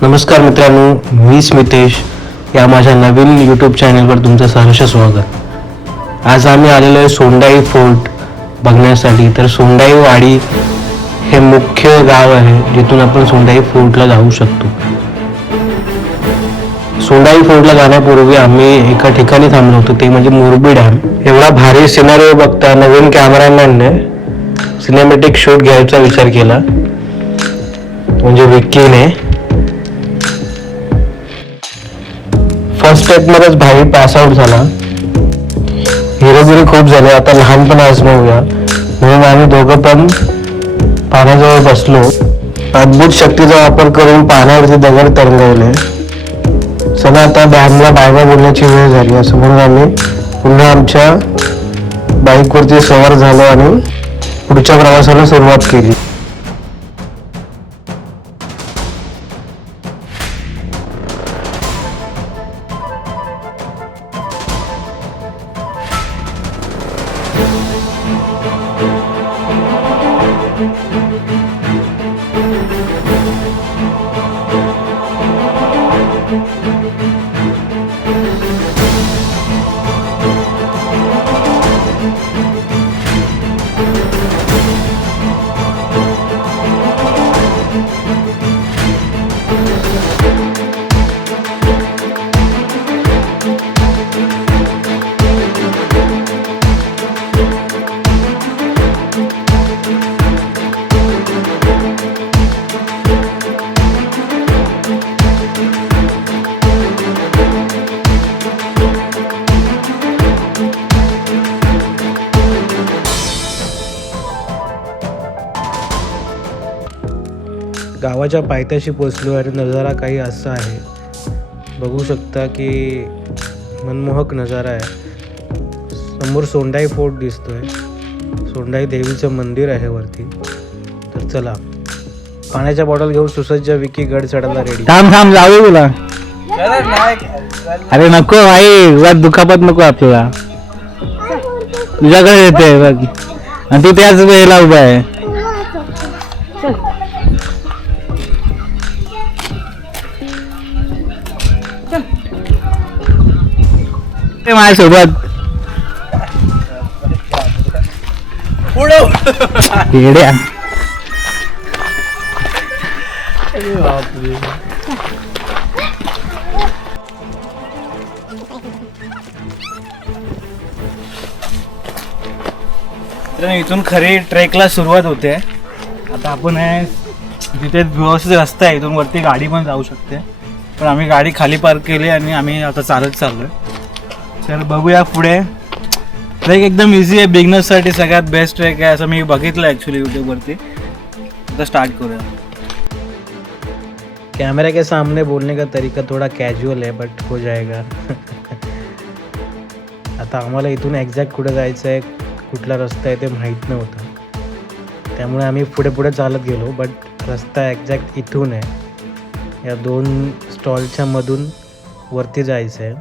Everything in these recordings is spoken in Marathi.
नमस्कार मित्रांनो, मी स्मितेश या माझ्या नवीन यूट्यूब चॅनलवर तुमचं सहर्ष स्वागत. आज आम्ही आलेलो आहे सोंडाई फोर्ट बघण्यासाठी. तर सोंडाई वाडी हे मुख्य गाव आहे जिथून आपण सोंडाई फोर्टला जाऊ शकतो. सोंडाई फोर्टला जाण्यापूर्वी आम्ही एका ठिकाणी थांबलो होतो, ते म्हणजे मोरबी डॅम. एवढा भारी सिनारिओ बघता नवीन कॅमेरामॅनने सिनेमॅटिक शूट घ्यायचा विचार केला, म्हणजे विक्कीने. फर्स्ट स्टेपमध्येच भाई पास आउट झाला. हिरोगिरी खूप झाले, आता लहानपण आजमावूया म्हणून आम्ही दोघं पण पाण्याजवळ बसलो. अद्भुत शक्तीचा वापर करून पाण्यावरती दगड तरंगवले. चला आता डॅमला बाय बाय बोलण्याची वेळ झाली असं म्हणून आम्ही पुन्हा आमच्या बाईकवरती सवार झालो आणि पुढच्या प्रवासाला सुरुवात केली. गावाच्या पायथ्याशी पोचलो आणि नजारा काही असा आहे. बघू शकता की मनमोहक नजारा आहे. समोर सोंडाई फोर्ट दिसतोय. सोंडाई देवीचं मंदिर आहे वरती. तर चला, पाण्याच्या बॉटल घेऊन सुसज्ज विकी गड चढायला रेडी. थांब जाऊ तुला. अरे नको भाई, वाट दुखापत नको आपल्याला. तुझ्याकडे येते बघ, आणि तू त्याच वेळेला उभा आहे. माझ्यासोबत येड्या. इथून खरी ट्रेकला सुरुवात होते. आता आपण तिथे व्यवस्थित रस्ता आहे, इथून वरती गाडी पण जाऊ शकते, पण आम्ही गाडी खाली पार्क केली आणि आम्ही आता चालत चाललोय. तर बघूया पुढे. ट्रेक एकदम इझी आहे, बिगनर्ससाठी सगळ्यात बेस्ट ट्रेक आहे असं मी बघितलं ॲक्च्युली यूट्यूबवरती. आता स्टार्ट करूया. कैमरे के सामने बोलने का तरीका थोड़ा कॅज्युअल है, बट हो जाएगा. आता आम्हाला इथून एक्झॅक्ट कुठं जायचं आहे, कुठला रस्ता आहे ते माहीत नव्हतं, त्यामुळे आम्ही पुढे पुढे चालत गेलो. बट रस्ता एक्झॅक्ट इथून आहे, या 2 स्टॉलच्या मधून वरती जायचं आहे.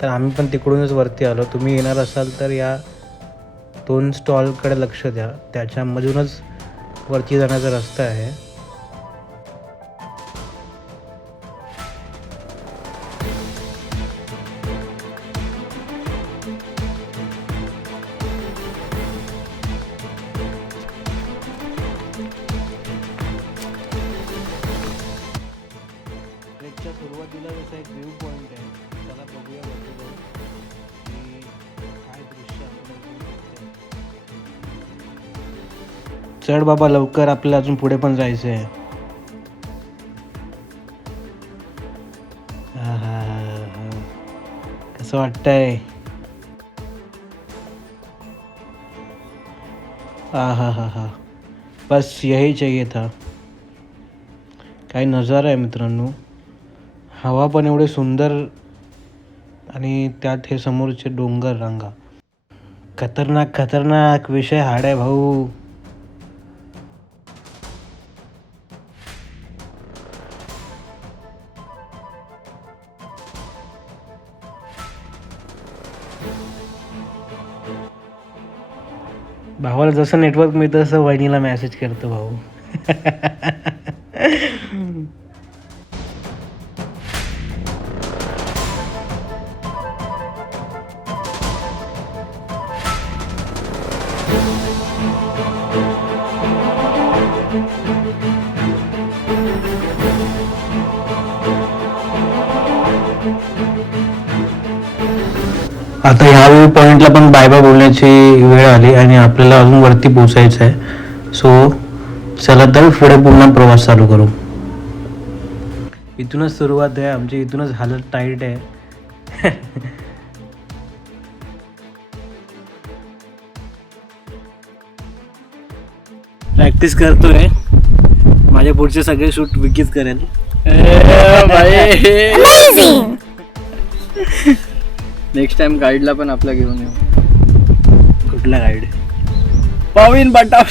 तर आम्ही पण तिकडूनच वरती आलो. तुम्ही येणार असाल तर या 2 स्टॉलकडे लक्ष द्या, त्याच्यामधूनच वरती जाण्याचा रस्ता आहे. ट्रेकच्या सुरुवातीला जसा एक व्ह्यू पॉईंट आहे, त्याला बघूया वरती जाऊन की काय दृश्य आपल्याला. चढ बाबा लवकर, आपल्याला अजून पुढे पण जायचं आहे. कसं वाटतंय? हा, बस यही चाहिए था. काय नजारा आहे मित्रांनो. हवा पण एवढे सुंदर आणि त्यात हे समोरचे डोंगर रांगा. खतरनाक खतरनाक विषय हाड आहे भाऊ. भावाला जसं नेटवर्क मिळतं तसं वहिनीला मेसेज करतो भाऊ. आता ह्या व्ह्यू पॉईंटला पण बाय बाय बोलण्याची वेळ आली आणि आपल्याला अजून वरती पोचायचं आहे. सो चला तर पुढे पुन्हा प्रवास चालू करू. इथूनच सुरुवात आहे आमची, इथूनच हालत टाईट आहे. प्रॅक्टिस करतोय. माझ्या पुढचे सगळे शूट विकीच करेल. नेक्स्ट टाइम गाईडला पण आपला घेऊन येऊ. कुठला गाईड? पावीन बटाव.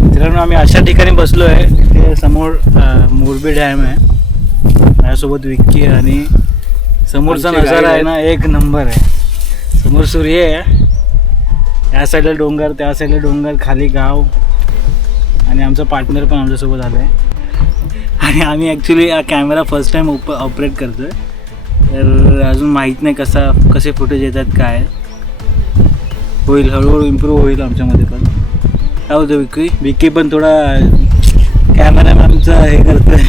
मित्रांनो आम्ही अशा ठिकाणी बसलो आहे तिथे समोर मोरबी डॅम आहे. माझ्यासोबत विक्की आहे आणि समोरचा आमचे नजारा guide आहे आहेत. ना एक नंबर आहे. समोर सूर्य आहे, या साईडला डोंगर, त्या साईडला डोंगर, खाली गाव आणि आमचा पार्टनर पण आमच्यासोबत आला आहे. आणि आम्ही ॲक्च्युली हा कॅमेरा फर्स्ट टाईम ऑपरेट करतो आहे, तर अजून माहीत नाही कसे फुटेज येतात काय होईल. हळूहळू इम्प्रूव्ह होईल आमच्यामध्ये पण. काय होतं विक्की पण थोडा कॅमेरामॅनचा हे करतोय.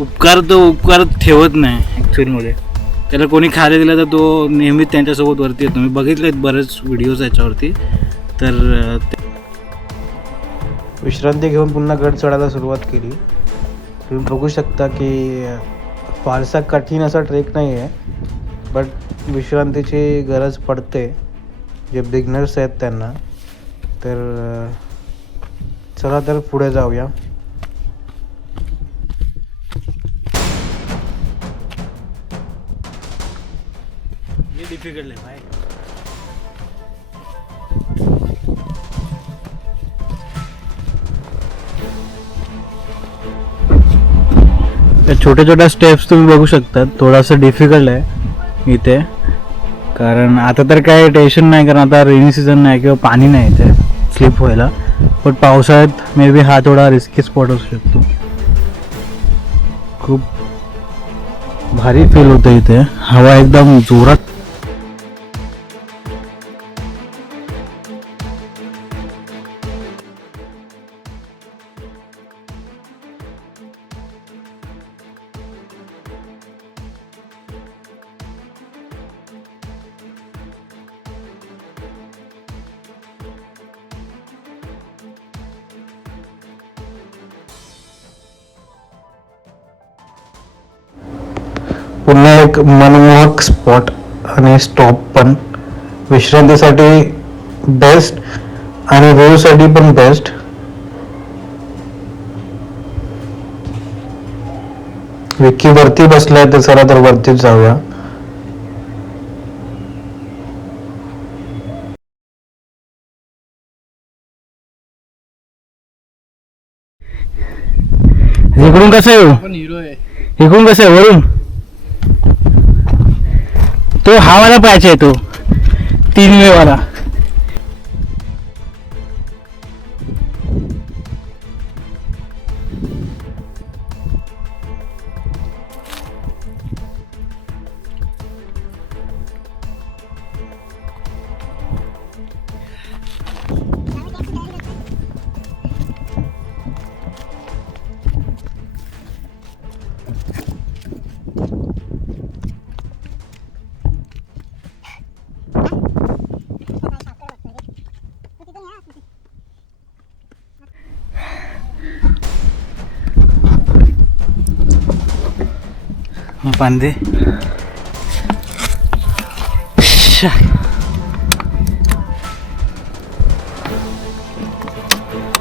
उपकार ठेवत नाही ॲक्च्युअलमध्ये. त्याला कोणी खायला दिलं तर तो नेहमीच त्यांच्यासोबत वरती येतो. मी बघितलेत बरेच व्हिडिओज याच्यावरती. तर विश्रांती घेऊन पुन्हा गड चढायला सुरुवात केली. तुम्ही बघू शकता की फारसा कठीण असा ट्रेक नाही आहे, बट विश्रांतीची गरज पडते जे बिगनर्स आहेत त्यांना. तर चला तर पुढे जाऊया. डिफिकल्ट आहे भाई. छोट्या छोट्या स्टेप्स तुम्ही बघू शकता. थोडासा डिफिकल्ट आहे इथे, कारण आता तर काय टेन्शन नाही, कारण आता रेनी सीझन नाही किंवा पाणी नाही इथे स्लिप व्हायला. पण पावसाळ्यात मे बी हा थोडा रिस्की स्पॉट असू शकतो. खूप भारी फील होतं इथे, हवा एकदम जोरात. पुन्हा एक मनमोहक स्पॉट आणि स्टॉप पण. विश्रांतीसाठी बेस्ट आणि व्ह्यूसाठी पण बेस्ट. विक्की वरती बसलाय तर चला तर वरतीच जाऊया. इकडून कसं आहे? पण हिरो आहे. इकडून कसं आहे वरून? तो हा वाला पॅच आहे, तो 3 वे वाला. बांधे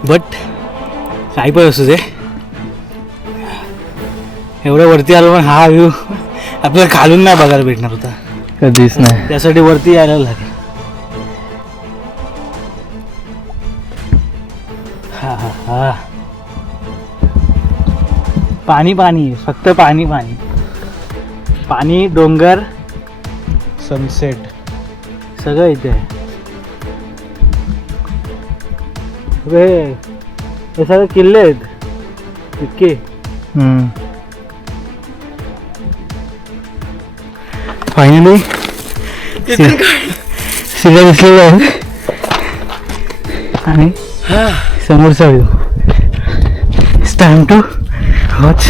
बट काही पण असू दे, एवढं वरती आलो पण हा व्ह्यू आपल्याला खालून नाही बघायला भेटणार होता, कधीच नाही. त्यासाठी वरती यायला लागेल. हा हा हा, पाणी पाणी, फक्त पाणी पाणी, पाणी, डोंगर, सनसेट सगळं इथे आहे. हे सगळे किल्ले आहेत इतके. फायनली शिला दिसलेलं आहे आणि समोरचा view. It's time to watch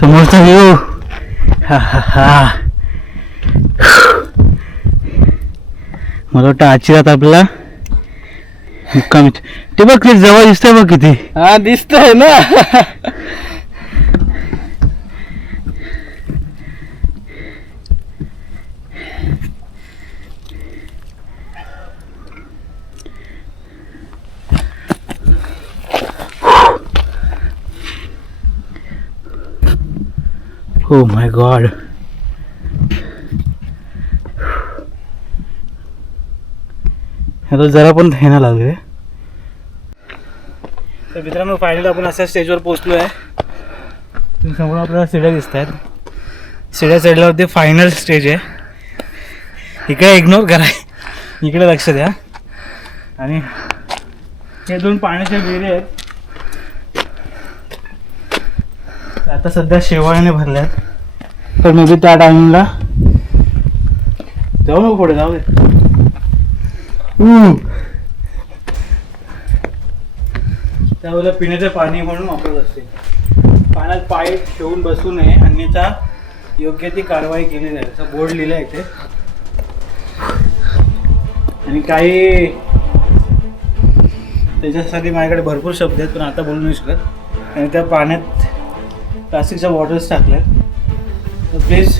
समोरचा व्ह्यू. हा हा हा, मला वाटतं आजची रात आपला मुक्काम. ते बघ ते जवळ दिसतंय बघ किती. हा दिसतंय ना. Oh my god. आता जरा पण हेना लागले. तर मित्रांनो फायनली आपण अशा स्टेजवर पोहोचलो आहे. तुम्ही समोर आपल्याला सीड्या दिसत आहेत. सीड्या चढल्यावरती फायनल स्टेज आहे. इकडे इग्नोर करा, इकडे लक्ष द्या. आणि हे दोन पाण्याच्या विहिरी आहेत. आता सध्या शेवाळ्याने भरल्यात, तर मे बी त्या टायमिंगला जाऊ नको पुढे, जाऊ दे. त्यावेळेला पिण्याचं पाणी म्हणून वापरत असते. पाण्यात पाय ठेवून बसू नये अन्यथा योग्य ती कारवाई केली जाईल असं बोर्ड लिहिलं आहे इथे. आणि काही त्याच्यासाठी माझ्याकडे भरपूर शब्द आहेत पण आता बोलू नाही शकत. आणि त्या पाण्यात प्लास्टिकच्या बॉटल्स टाकल्या. तर प्लीज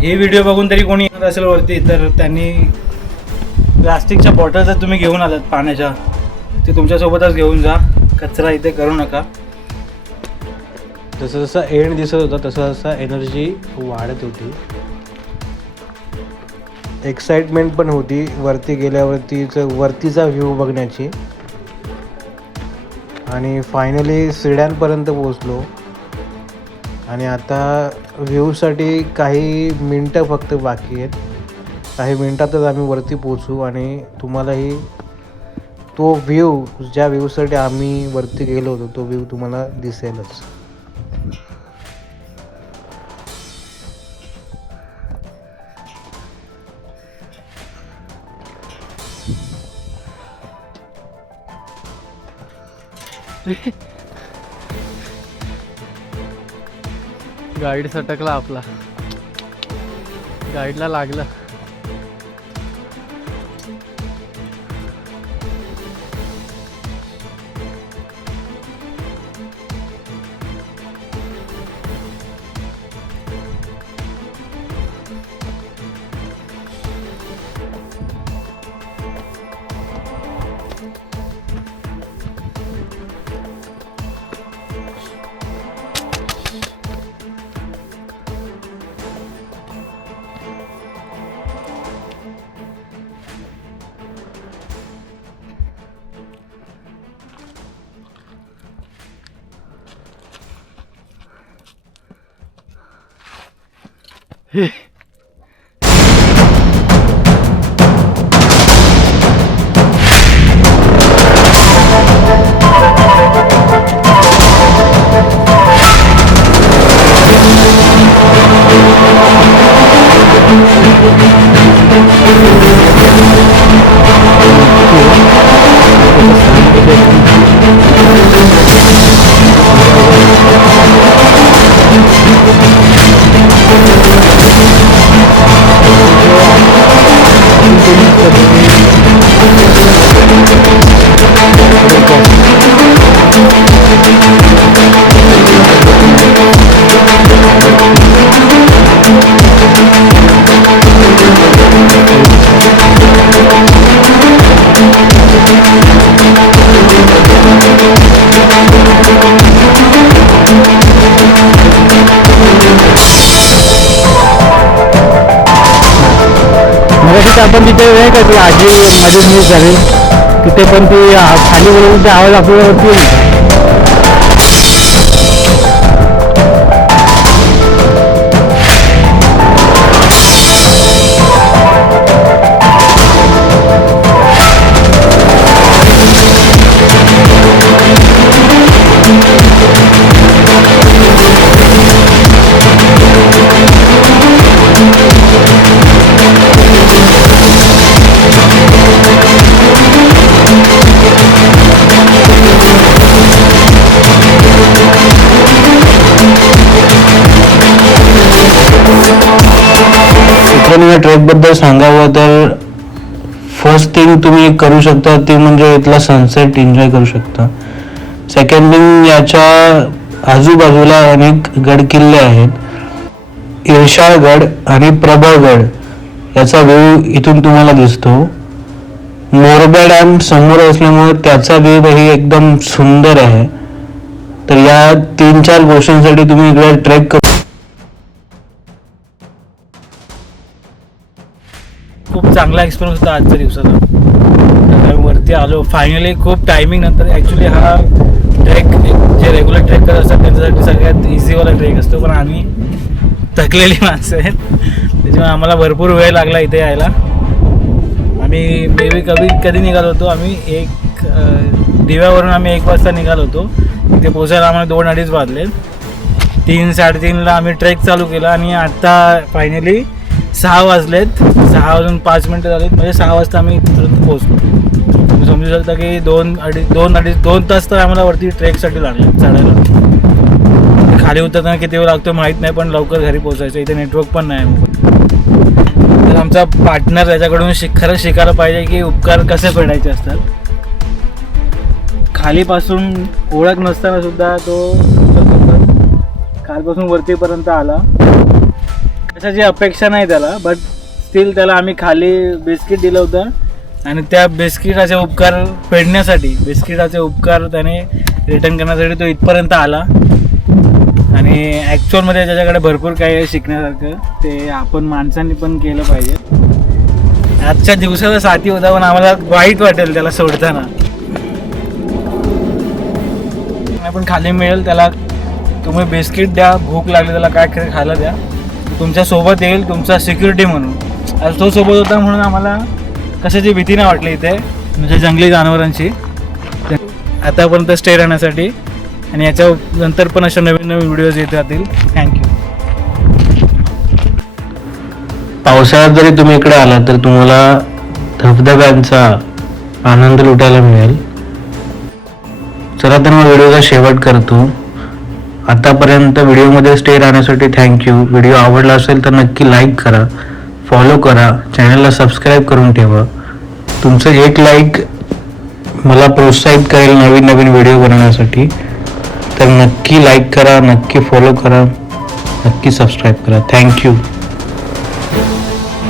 हे व्हिडिओ बघून तरी कोणी येणार असेल वरती तर त्यांनी प्लास्टिकच्या बॉटल जर तुम्ही घेऊन आलात पाण्याच्या ते तुमच्यासोबतच घेऊन जा. कचरा इथे करू नका. जसं जसं एंड दिसत होता तसं तसं एनर्जी वाढत होती. एक्साइटमेंट पण होती वरती वरतीचा व्ह्यू बघण्याची. आणि फायनली शिड्यांपर्यंत पोहोचलो. आणि आता व्ह्यूसाठी काही मिनटं फक्त बाकी आहेत. काही मिनटातच आम्ही वरती पोहोचू आणि तुम्हालाही तो व्ह्यू, ज्या व्ह्यूसाठी आम्ही वरती गेलो होतो तो व्ह्यू तुम्हाला दिसेलच. गाईड सटकला आपला, गाईडला लागलं. तशीच आपण तिथे नाही का ती आजी मध्ये मिस झाली तिथे पण ती खाली बोलून आवाज आपल्यावरती येईल. या ट्रेक बद्दल सांगावं तर फर्स्ट थिंग तुम्ही करू शकता ते म्हणजे इथला सनसेट एन्जॉय करू शकता. सेकंड थिंग याच्या आजूबाजूला अनेक गड किल्ले आहेत. इर्शाळगड आणि प्रबळगड याचा व्ह्यू इथून तुम्हाला दिसतो. मोरबा डॅम समोर असल्यामुळे त्याचा व्ह्यू ही एकदम सुंदर आहे. तर या 3-4 गोष्टींसाठी तुम्ही इकडे ट्रेक खूप चांगला एक्सपिरियन्स होता आजच्या दिवसाचा. तर वरती आलो फायनली खूप टायमिंग नंतर. ॲक्च्युली हा ट्रेक जे रेग्युलर ट्रेक करत असतात त्यांच्यासाठी सगळ्यात इझीवाला ट्रेक असतो, पण आम्ही थकलेली माणसं आहेत त्याच्यामुळे आम्हाला भरपूर वेळ लागला इथे यायला. आम्ही मे बी कधी निघालो होतो आम्ही दिव्यावरून आम्ही 1 वाजता निघालो होतो. तिथे पोचायला आम्हाला 2-2:30 वाजले. 3-3:30ला आम्ही ट्रेक चालू केला आणि आता फायनली 6 वाजलेत. 6 वाजून 5 मिनटं झालीत म्हणजे 6 वाजता आम्ही इथपर्यंत पोहोचलो. तुम्ही समजू शकता की 2 तास तर आम्हाला वरती ट्रेकसाठी लागले चढायला. खाली उतरताना किती वेळ लागतो माहीत नाही, पण लवकर घरी पोहोचायचं. इथे नेटवर्क पण नाही. तर आमचा पार्टनर त्याच्याकडून खरंच शिकायला पाहिजे की उपकार कसे फेडायचे असतात. खालीपासून ओळख नसताना सुद्धा तो खालपासून वरतीपर्यंत आला. कशाची अपेक्षा नाही त्याला, बट स्टील त्याला आम्ही खाली बिस्किट दिलं होतं आणि त्या बिस्किटाचे उपकार फेडण्यासाठी बिस्किटाचे उपकार त्याने रिटर्न करण्यासाठी तो इथपर्यंत आला. आणि ॲक्च्युअलमध्ये त्याच्याकडे भरपूर काही आहे शिकण्यासारखं. ते आपण माणसांनी पण केलं पाहिजे. आजच्या दिवसाचा साथी होता, पण आम्हाला वाईट वाटेल त्याला सोडताना. पण खाली मिळेल त्याला, तुम्ही बिस्किट द्या, भूक लागली त्याला काय खायला द्या, तुमच्या सोबत येईल तुमचा सिक्युरिटी म्हणून. आज तो सोबत होता म्हणून आम्हाला कशाची भीती नाही वाटली इथे म्हणजे जंगली जनावरांची आतापर्यंत स्टे राहण्यासाठी. आणि याच्या नंतर पण अशा नवीन व्हिडिओज येत राहतील. थँक्यू. पावसाळ्यात जरी तुम्ही इकडे आला तर तुम्हाला धबधब्यांचा आनंद लुटायला मिळेल. चला तर मग व्हिडिओचा शेवट करतो. आतापर्यंत व्हिडिओमध्ये स्टे राहण्यासाठी थँक्यू. व्हिडिओ आवडला असेल तर नक्की लाईक करा, फॉलो करा, चॅनलला सबस्क्राईब करून ठेवा. तुमचं एक लाईक मला प्रोत्साहित करेल नवीन व्हिडिओ बनवण्यासाठी. तर नक्की लाईक करा, नक्की फॉलो करा, नक्की सबस्क्राईब करा. थँक्यू.